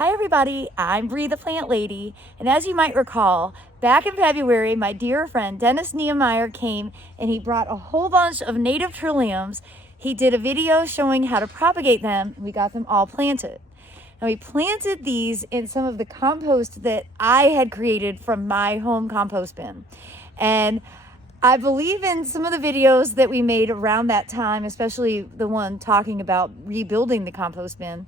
Hi everybody, I'm Bree the Plant Lady, and as you might recall, back in February, my dear friend Dennis Niemeyer came and he brought a whole bunch of native trilliums. He did a video showing how to propagate them, and we got them all planted. And we planted these in some of the compost that I had created from my home compost bin. And I believe in some of the videos that we made around that time, especially the one talking about rebuilding the compost bin.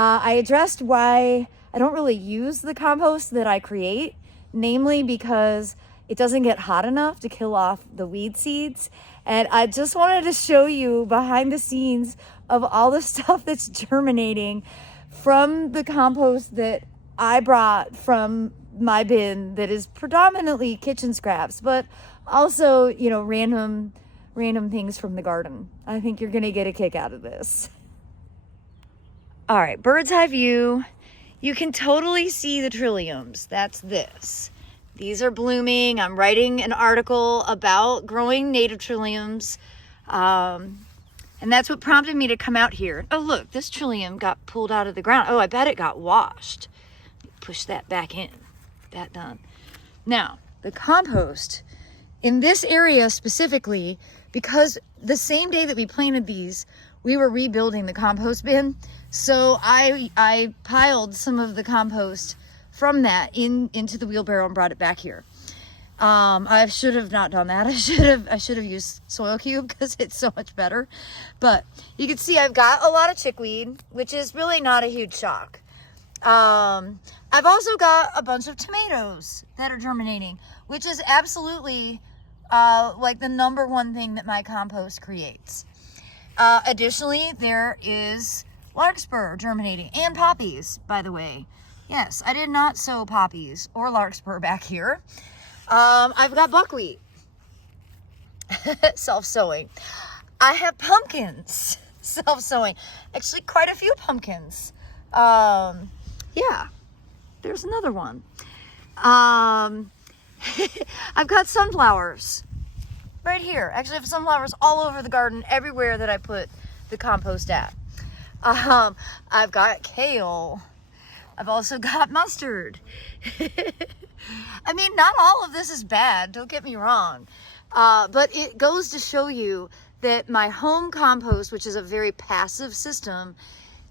I addressed why I don't really use the compost that I create, namely because it doesn't get hot enough to kill off the weed seeds. And I just wanted to show you behind the scenes of all the stuff that's germinating from the compost that I brought from my bin that is predominantly kitchen scraps, but also, you know, random things from the garden. I think you're gonna get a kick out of this. All right, bird's eye view. You can totally see the trilliums. That's this. These are blooming. I'm writing an article about growing native trilliums. And that's what prompted me to come out here. Oh, look, this trillium got pulled out of the ground. Oh, I bet it got washed. Push that back in. That done. Now, the compost in this area specifically, because the same day that we planted these, we were rebuilding the compost bin. So I piled some of the compost from that into the wheelbarrow and brought it back here. I should have not done that. I should have used soil cube because it's so much better. But you can see I've got a lot of chickweed, which is really not a huge shock. I've also got a bunch of tomatoes that are germinating, which is absolutely like the number one thing that my compost creates. Additionally, there is larkspur germinating and poppies, by the way. Yes, I did not sow poppies or larkspur back here. I've got buckwheat, self-sowing. I have pumpkins, self-sowing. Actually, quite a few pumpkins. Yeah, there's another one. I've got sunflowers right here. Actually, I have sunflowers all over the garden, everywhere that I put the compost at. I've got kale. I've also got mustard. I mean, not all of this is bad, don't get me wrong. But it goes to show you that my home compost, which is a very passive system,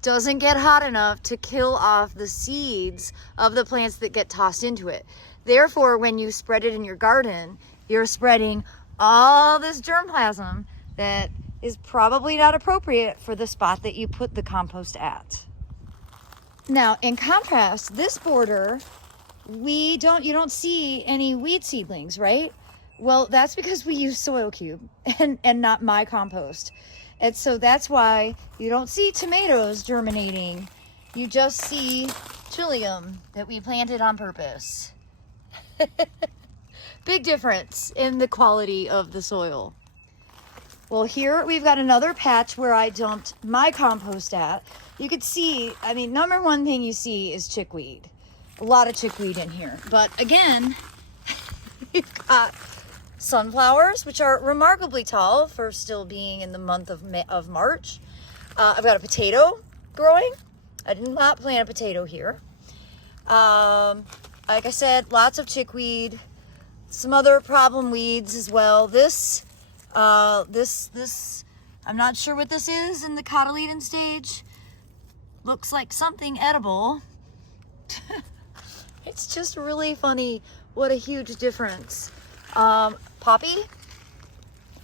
doesn't get hot enough to kill off the seeds of the plants that get tossed into it. Therefore, when you spread it in your garden, you're spreading all this germplasm that is probably not appropriate for the spot that you put the compost at. Now, in contrast, this border, you don't see any weed seedlings, right? Well, that's because we use soil cube and not my compost. And so that's why you don't see tomatoes germinating. You just see trillium that we planted on purpose. Big difference in the quality of the soil. Well, here we've got another patch where I dumped my compost at. You could see, I mean, number one thing you see is chickweed. A lot of chickweed in here. But again, we've got sunflowers, which are remarkably tall for still being in the month of March. I've got a potato growing. I did not plant a potato here. Like I said, lots of chickweed, some other problem weeds as well. This, I'm not sure what this is in the cotyledon stage. Looks like something edible. It's just really funny what a huge difference. Poppy,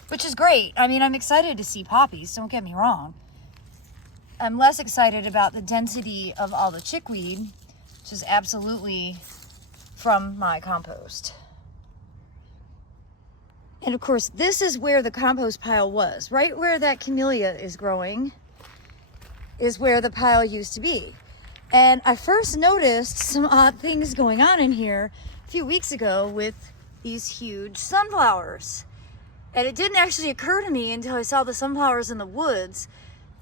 which is great. I mean, I'm excited to see poppies, don't get me wrong. I'm less excited about the density of all the chickweed, which is absolutely from my compost. And of course, this is where the compost pile was. Right where that camellia is growing is where the pile used to be. And I first noticed some odd things going on in here a few weeks ago with these huge sunflowers. And it didn't actually occur to me until I saw the sunflowers in the woods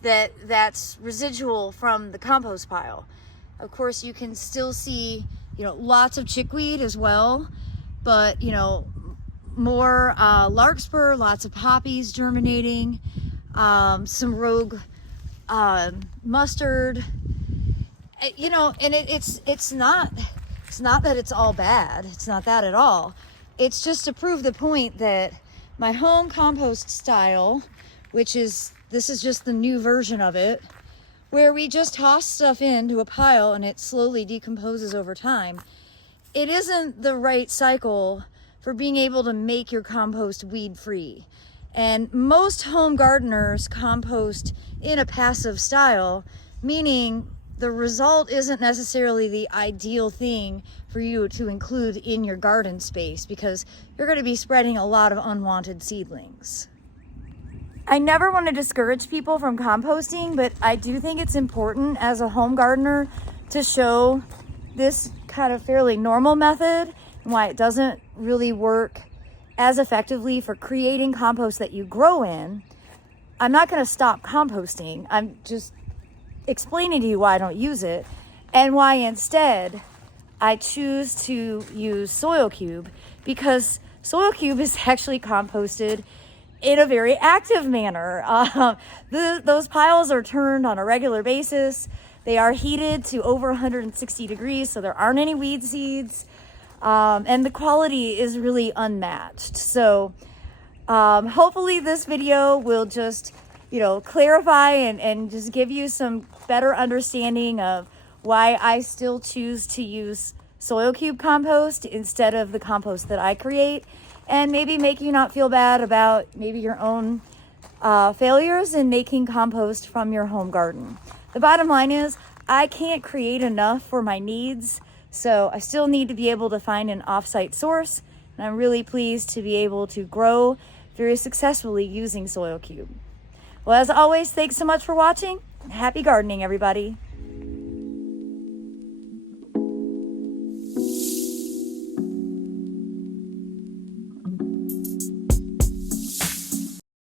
that that's residual from the compost pile. Of course, you can still see, you know, lots of chickweed as well, but, you know, more larkspur, lots of poppies germinating, some rogue mustard, You know, and it's not that it's all bad. It's not that at all. It's just to prove the point that my home compost style, which is, this is just the new version of it, where we just toss stuff into a pile and it slowly decomposes over time. It isn't the right cycle for being able to make your compost weed free. And most home gardeners compost in a passive style, meaning the result isn't necessarily the ideal thing for you to include in your garden space, because you're going to be spreading a lot of unwanted seedlings. I never want to discourage people from composting, but I do think it's important as a home gardener to show this kind of fairly normal method and why it doesn't really work as effectively for creating compost that you grow in. I'm not going to stop composting. I'm just explaining to you why I don't use it and why instead I choose to use Soil Cube, because Soil Cube is actually composted in a very active manner. Those piles are turned on a regular basis. They are heated to over 160 degrees, so there aren't any weed seeds. And the quality is really unmatched. So hopefully this video will just, clarify and just give you some better understanding of why I still choose to use Soil Cube compost instead of the compost that I create, and maybe make you not feel bad about maybe your own failures in making compost from your home garden. The bottom line is I can't create enough for my needs, so I still need to be able to find an off-site source, and I'm really pleased to be able to grow very successfully using Soil Cube. Well, as always, thanks so much for watching. Happy gardening, everybody.